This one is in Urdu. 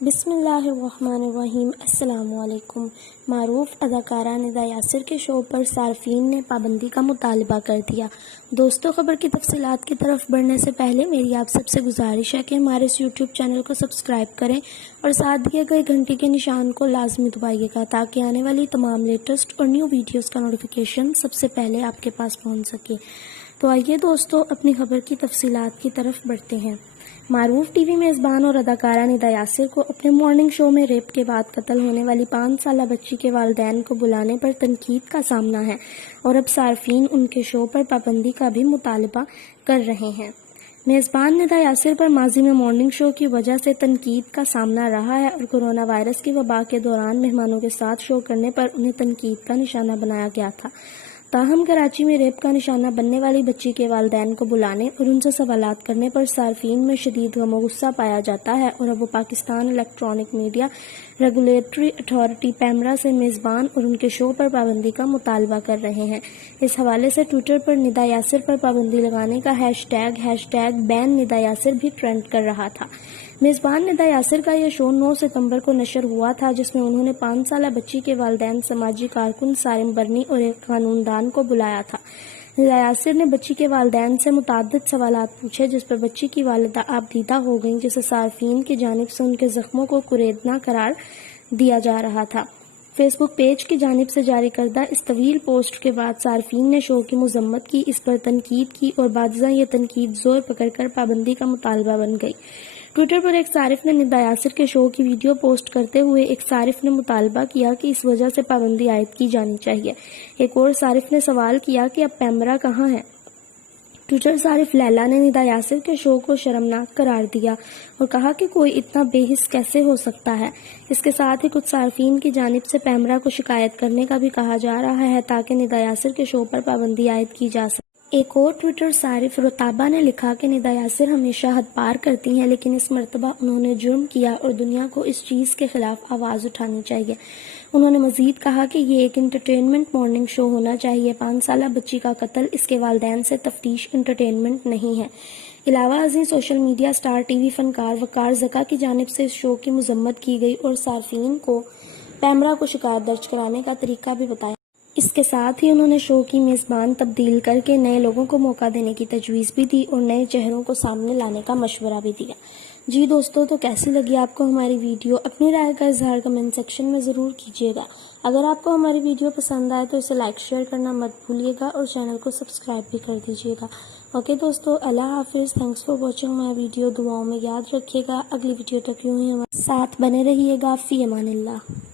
بسم اللہ الرحمن الرحیم۔ السلام علیکم۔ معروف اداکارہ ندا یاسر کے شو پر صارفین نے پابندی کا مطالبہ کر دیا۔ دوستو، خبر کی تفصیلات کی طرف بڑھنے سے پہلے میری آپ سب سے گزارش ہے کہ ہمارے اس یوٹیوب چینل کو سبسکرائب کریں اور ساتھ دیے گئے گھنٹی کے نشان کو لازمی دبائیے گا تاکہ آنے والی تمام لیٹسٹ اور نیو ویڈیوز کا نوٹیفیکیشن سب سے پہلے آپ کے پاس پہنچ سکے۔ تو آئیے دوستو، اپنی خبر کی تفصیلات کی طرف بڑھتے ہیں۔ معروف ٹی وی میزبان اور اداکارہ ندا یاسر کو اپنے مارننگ شو میں ریپ کے بعد قتل ہونے والی 5 سالہ بچی کے والدین کو بلانے پر تنقید کا سامنا ہے اور اب صارفین ان کے شو پر پابندی کا بھی مطالبہ کر رہے ہیں۔ میزبان ندا یاسر پر ماضی میں مارننگ شو کی وجہ سے تنقید کا سامنا رہا ہے اور کورونا وائرس کی وبا کے دوران مہمانوں کے ساتھ شو کرنے پر انہیں تنقید کا نشانہ بنایا گیا تھا۔ تاہم کراچی میں ریپ کا نشانہ بننے والی بچی کے والدین کو بلانے اور ان سے سوالات کرنے پر صارفین میں شدید غم و غصہ پایا جاتا ہے اور اب وہ Pakistan electronic media regulatory authority PEMRA سے میزبان اور ان کے شو پر پابندی کا مطالبہ کر رہے ہیں۔ اس حوالے سے ٹویٹر پر ندا یاسر پر پابندی لگانے کا ہیش ٹیگ بین ندا یاسر بھی ٹرینڈ کر رہا تھا۔ میزبان ندا یاسر کا یہ شو 9 ستمبر کو نشر ہوا تھا، جس میں انہوں نے 5 سالہ بچی کے والدین، سماجی کارکن سارم برنی اور ایک قانون دان کو بلایا تھا۔ ندا یاسر نے بچی کے والدین سے متعدد سوالات پوچھے، جس پر بچی کی والدہ آپ دیدہ ہو گئیں، جسے صارفین کی جانب سے ان کے زخموں کو کریدنا قرار دیا جا رہا تھا۔ فیس بک پیج کی جانب سے جاری کردہ اس طویل پوسٹ کے بعد صارفین نے شو کی مذمت کی، اس پر تنقید کی اور بعدازاں یہ تنقید زور پکڑ کر پابندی کا مطالبہ بن گئی۔ ٹویٹر پر ایک صارف نے ندا یاسر کے شو کی ویڈیو پوسٹ کرتے ہوئے ایک صارف نے مطالبہ کیا کہ اس وجہ سے پابندی عائد کی جانی چاہیے۔ ایک اور صارف نے سوال کیا کہ اب پیمرا کہاں ہے؟ ٹویٹر صارف لیلا نے ندا یاسر کے شو کو شرمناک قرار دیا اور کہا کہ کوئی اتنا بے حس کیسے ہو سکتا ہے۔ اس کے ساتھ ہی کچھ صارفین کی جانب سے پیمرا کو شکایت کرنے کا بھی کہا جا رہا ہے تاکہ ندا یاسر کے شو پر پابندی عائد کی جا سکے۔ ایک اور ٹویٹر صارف رتابہ نے لکھا کہ ندا یاسر ہمیشہ حد پار کرتی ہیں، لیکن اس مرتبہ انہوں نے جرم کیا اور دنیا کو اس چیز کے خلاف آواز اٹھانی چاہیے۔ انہوں نے مزید کہا کہ یہ ایک انٹرٹینمنٹ مارننگ شو ہونا چاہیے۔ 5 سالہ بچی کا قتل، اس کے والدین سے تفتیش انٹرٹینمنٹ نہیں ہے۔ علاوہ ازیں social media star T V فنکار وقار زکا کی جانب سے اس شو کی مذمت کی گئی اور صارفین کو پیمرا کو شکایت درج کرانے کا طریقہ بھی بتایا۔ اس کے ساتھ ہی انہوں نے شو کی میزبان تبدیل کر کے نئے لوگوں کو موقع دینے کی تجویز بھی دی اور نئے چہروں کو سامنے لانے کا مشورہ بھی دیا۔ جی دوستو، تو کیسی لگی آپ کو ہماری ویڈیو؟ اپنی رائے کا اظہار کمنٹ سیکشن میں ضرور کیجیے گا۔ اگر آپ کو ہماری ویڈیو پسند آئے تو اسے لائک شیئر کرنا مت بھولیے گا اور چینل کو سبسکرائب بھی کر دیجیے گا۔ اوکے دوستو، اللہ حافظ۔ Thanks for watching my video. دعاؤں میں یاد رکھیے گا۔ اگلی ویڈیو تک یوں ہی ہمارے ساتھ بنے رہیے گا۔ فی امان اللہ۔